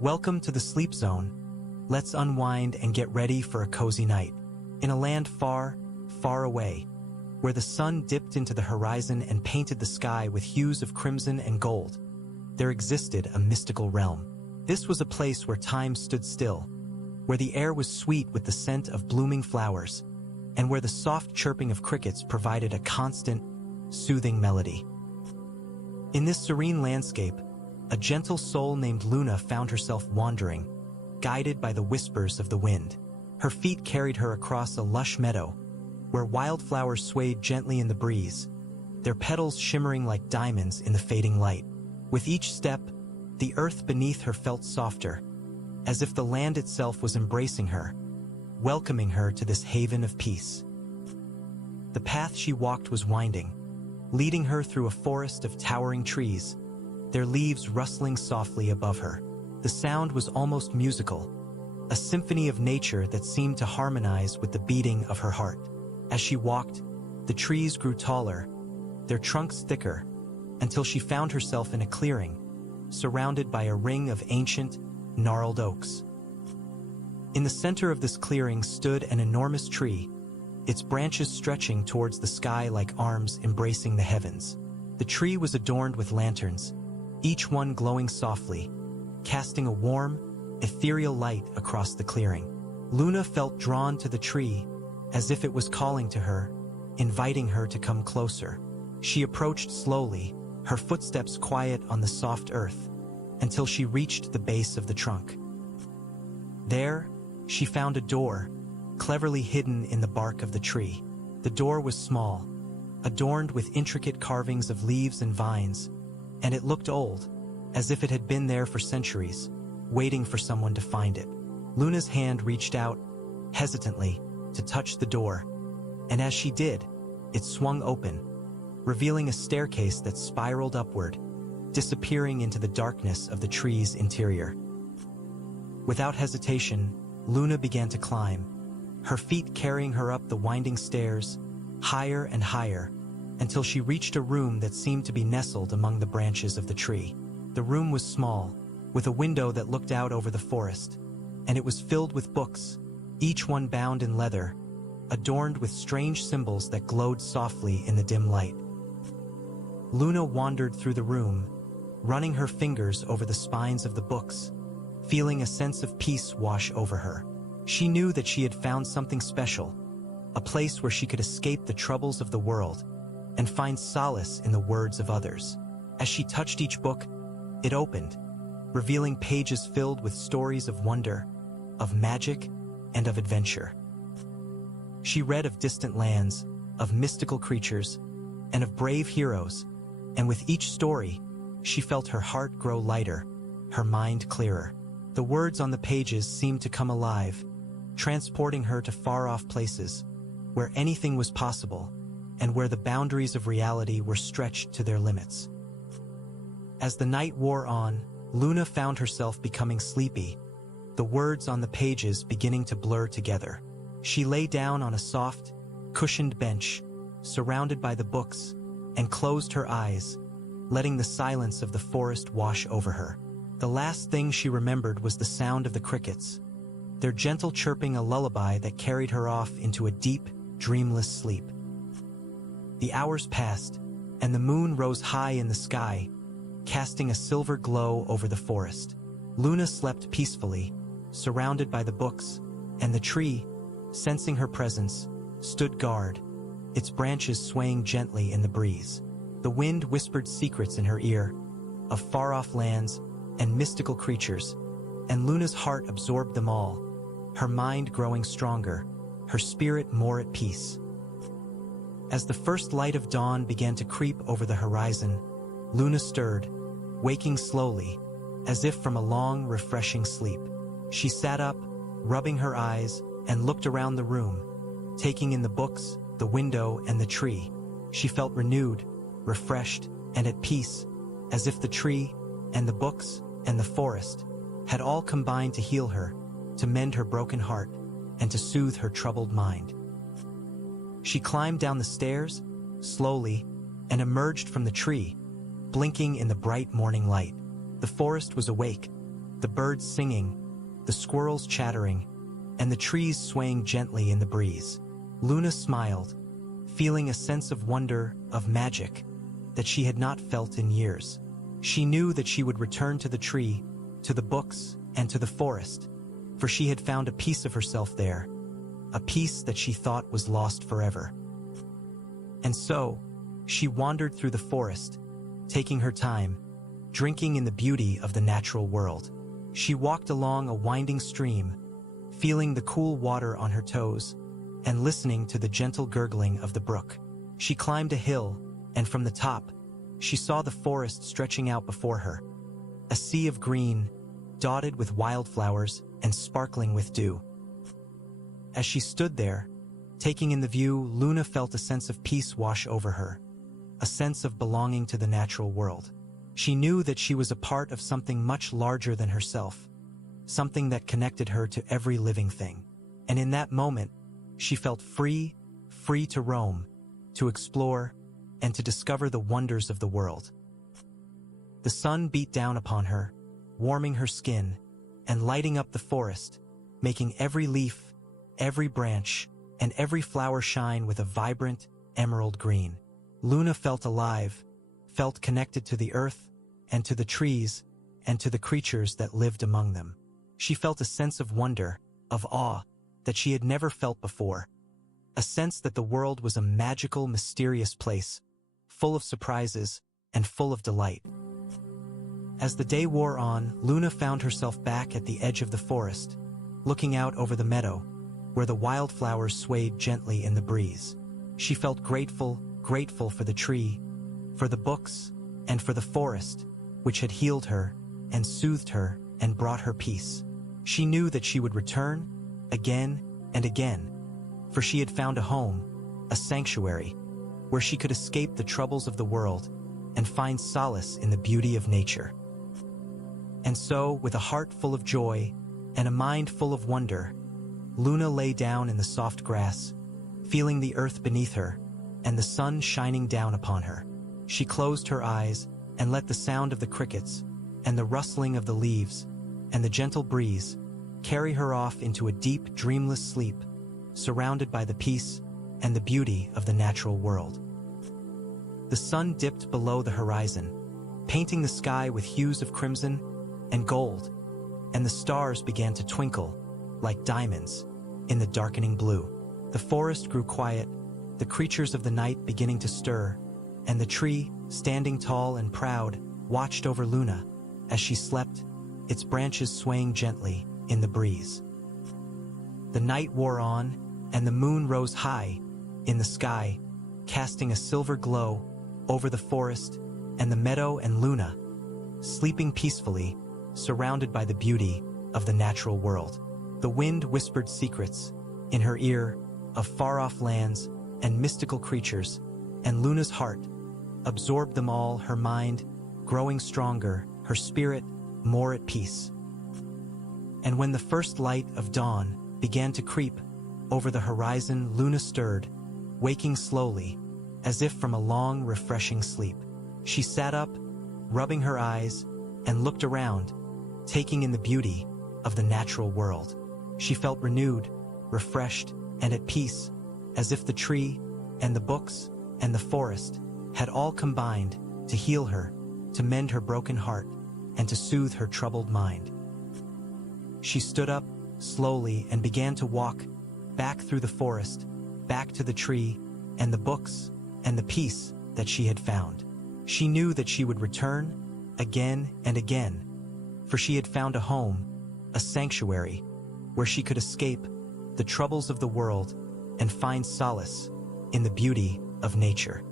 Welcome to the sleep zone. Let's unwind and get ready for a cozy night. In a land far, far away, where the sun dipped into the horizon and painted the sky with hues of crimson and gold, there existed a mystical realm. This was a place where time stood still, where the air was sweet with the scent of blooming flowers, and where the soft chirping of crickets provided a constant, soothing melody. In this serene landscape, a gentle soul named Luna found herself wandering, guided by the whispers of the wind. Her feet carried her across a lush meadow, where wildflowers swayed gently in the breeze, their petals shimmering like diamonds in the fading light. With each step, the earth beneath her felt softer, as if the land itself was embracing her, welcoming her to this haven of peace. The path she walked was winding, leading her through a forest of towering trees, their leaves rustling softly above her. The sound was almost musical, a symphony of nature that seemed to harmonize with the beating of her heart. As she walked, the trees grew taller, their trunks thicker, until she found herself in a clearing, surrounded by a ring of ancient, gnarled oaks. In the center of this clearing stood an enormous tree, its branches stretching towards the sky like arms embracing the heavens. The tree was adorned with lanterns, each one glowing softly, casting a warm, ethereal light across the clearing. Luna felt drawn to the tree, as if it was calling to her, inviting her to come closer. She approached slowly, her footsteps quiet on the soft earth, until she reached the base of the trunk. There, she found a door, cleverly hidden in the bark of the tree. The door was small, adorned with intricate carvings of leaves and vines, and it looked old, as if it had been there for centuries, waiting for someone to find it. Luna's hand reached out, hesitantly, to touch the door, and as she did, it swung open, revealing a staircase that spiraled upward, disappearing into the darkness of the tree's interior. Without hesitation, Luna began to climb, her feet carrying her up the winding stairs, higher and higher, until she reached a room that seemed to be nestled among the branches of the tree. The room was small, with a window that looked out over the forest, and it was filled with books, each one bound in leather, adorned with strange symbols that glowed softly in the dim light. Luna wandered through the room, running her fingers over the spines of the books, feeling a sense of peace wash over her. She knew that she had found something special, a place where she could escape the troubles of the world and find solace in the words of others. As she touched each book, it opened, revealing pages filled with stories of wonder, of magic, and of adventure. She read of distant lands, of mystical creatures, and of brave heroes, and with each story, she felt her heart grow lighter, her mind clearer. The words on the pages seemed to come alive, transporting her to far-off places, where anything was possible, and where the boundaries of reality were stretched to their limits. As the night wore on, Luna found herself becoming sleepy, the words on the pages beginning to blur together. She lay down on a soft, cushioned bench, surrounded by the books, and closed her eyes, letting the silence of the forest wash over her. The last thing she remembered was the sound of the crickets, their gentle chirping a lullaby that carried her off into a deep, dreamless sleep. The hours passed, and the moon rose high in the sky, casting a silver glow over the forest. Luna slept peacefully, surrounded by the books, and the tree, sensing her presence, stood guard, its branches swaying gently in the breeze. The wind whispered secrets in her ear, of far-off lands and mystical creatures, and Luna's heart absorbed them all, her mind growing stronger, her spirit more at peace. As the first light of dawn began to creep over the horizon, Luna stirred, waking slowly, as if from a long, refreshing sleep. She sat up, rubbing her eyes, and looked around the room, taking in the books, the window, and the tree. She felt renewed, refreshed, and at peace, as if the tree, and the books, and the forest had all combined to heal her, to mend her broken heart, and to soothe her troubled mind. She climbed down the stairs, slowly, and emerged from the tree, blinking in the bright morning light. The forest was awake, the birds singing, the squirrels chattering, and the trees swaying gently in the breeze. Luna smiled, feeling a sense of wonder, of magic, that she had not felt in years. She knew that she would return to the tree, to the books, and to the forest, for she had found a piece of herself there, a piece that she thought was lost forever. And so, she wandered through the forest, taking her time, drinking in the beauty of the natural world. She walked along a winding stream, feeling the cool water on her toes, and listening to the gentle gurgling of the brook. She climbed a hill, and from the top, she saw the forest stretching out before her, a sea of green, dotted with wildflowers and sparkling with dew. As she stood there, taking in the view, Luna felt a sense of peace wash over her, a sense of belonging to the natural world. She knew that she was a part of something much larger than herself, something that connected her to every living thing. And in that moment, she felt free to roam, to explore, and to discover the wonders of the world. The sun beat down upon her, warming her skin, and lighting up the forest, making every leaf, every branch, and every flower shine with a vibrant, emerald green. Luna felt alive, felt connected to the earth, and to the trees, and to the creatures that lived among them. She felt a sense of wonder, of awe, that she had never felt before, a sense that the world was a magical, mysterious place, full of surprises and full of delight. As the day wore on, Luna found herself back at the edge of the forest, looking out over the meadow, where the wildflowers swayed gently in the breeze. She felt grateful for the tree, for the books, and for the forest, which had healed her and soothed her and brought her peace. She knew that she would return again and again, for she had found a home, a sanctuary, where she could escape the troubles of the world and find solace in the beauty of nature. And so, with a heart full of joy and a mind full of wonder, Luna lay down in the soft grass, feeling the earth beneath her and the sun shining down upon her. She closed her eyes and let the sound of the crickets and the rustling of the leaves and the gentle breeze carry her off into a deep, dreamless sleep, surrounded by the peace and the beauty of the natural world. The sun dipped below the horizon, painting the sky with hues of crimson and gold, and the stars began to twinkle like diamonds in the darkening blue. The forest grew quiet, the creatures of the night beginning to stir, and the tree, standing tall and proud, watched over Luna as she slept, its branches swaying gently in the breeze. The night wore on, and the moon rose high in the sky, casting a silver glow over the forest and the meadow, and Luna, sleeping peacefully, surrounded by the beauty of the natural world. The wind whispered secrets in her ear of far-off lands and mystical creatures, and Luna's heart absorbed them all, her mind growing stronger, her spirit more at peace. And when the first light of dawn began to creep over the horizon, Luna stirred, waking slowly, as if from a long, refreshing sleep. She sat up, rubbing her eyes, and looked around, taking in the beauty of the natural world. She felt renewed, refreshed, and at peace, as if the tree and the books and the forest had all combined to heal her, to mend her broken heart, and to soothe her troubled mind. She stood up slowly and began to walk back through the forest, back to the tree and the books and the peace that she had found. She knew that she would return again and again, for she had found a home, a sanctuary, where she could escape the troubles of the world and find solace in the beauty of nature.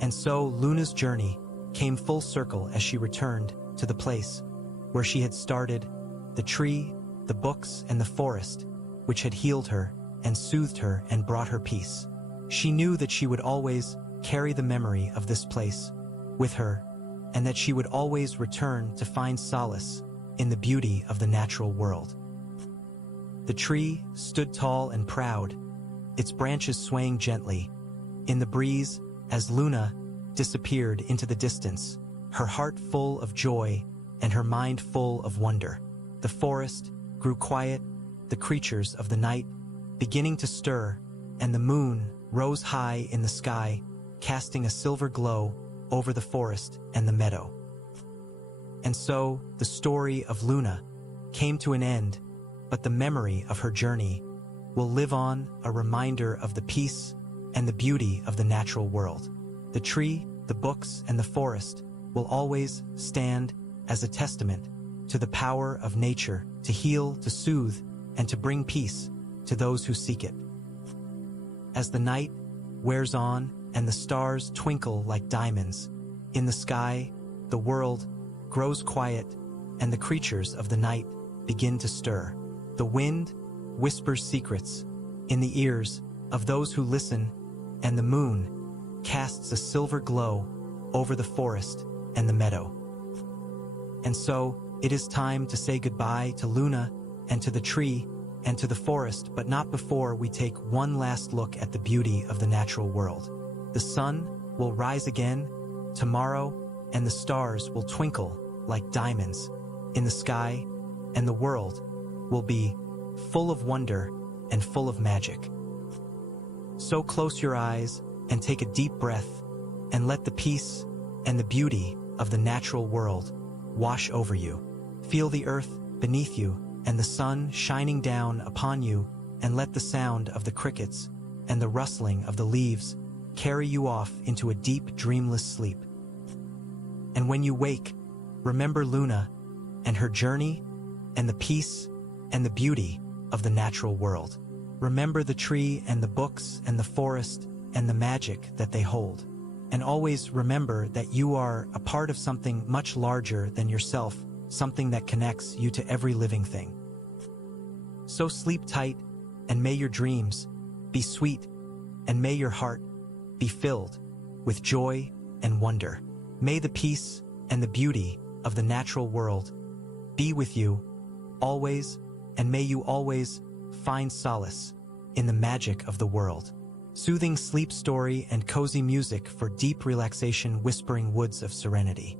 And so Luna's journey came full circle as she returned to the place where she had started, the tree, the books, and the forest, which had healed her and soothed her and brought her peace. She knew that she would always carry the memory of this place with her, and that she would always return to find solace in the beauty of the natural world. The tree stood tall and proud, its branches swaying gently in the breeze as Luna disappeared into the distance, her heart full of joy and her mind full of wonder. The forest grew quiet, the creatures of the night beginning to stir, and the moon rose high in the sky, casting a silver glow over the forest and the meadow. And so the story of Luna came to an end, but the memory of her journey will live on, a reminder of the peace and the beauty of the natural world. The tree, the books, and the forest will always stand as a testament to the power of nature to heal, to soothe, and to bring peace to those who seek it. As the night wears on and the stars twinkle like diamonds in the sky, the world grows quiet and the creatures of the night begin to stir. The wind whispers secrets in the ears of those who listen, and the moon casts a silver glow over the forest and the meadow. And so it is time to say goodbye to Luna and to the tree and to the forest, but not before we take one last look at the beauty of the natural world. The sun will rise again tomorrow, and the stars will twinkle like diamonds in the sky, and the world will be full of wonder and full of magic. So close your eyes and take a deep breath and let the peace and the beauty of the natural world wash over you. Feel the earth beneath you and the sun shining down upon you, and let the sound of the crickets and the rustling of the leaves carry you off into a deep, dreamless sleep. And when you wake, remember Luna and her journey and the peace and the beauty of the natural world. Remember the tree and the books and the forest and the magic that they hold. And always remember that you are a part of something much larger than yourself, something that connects you to every living thing. So sleep tight, and may your dreams be sweet, and may your heart be filled with joy and wonder. May the peace and the beauty of the natural world be with you always, and may you always find solace in the magic of the world. Soothing sleep story and cozy music for deep relaxation, whispering woods of serenity.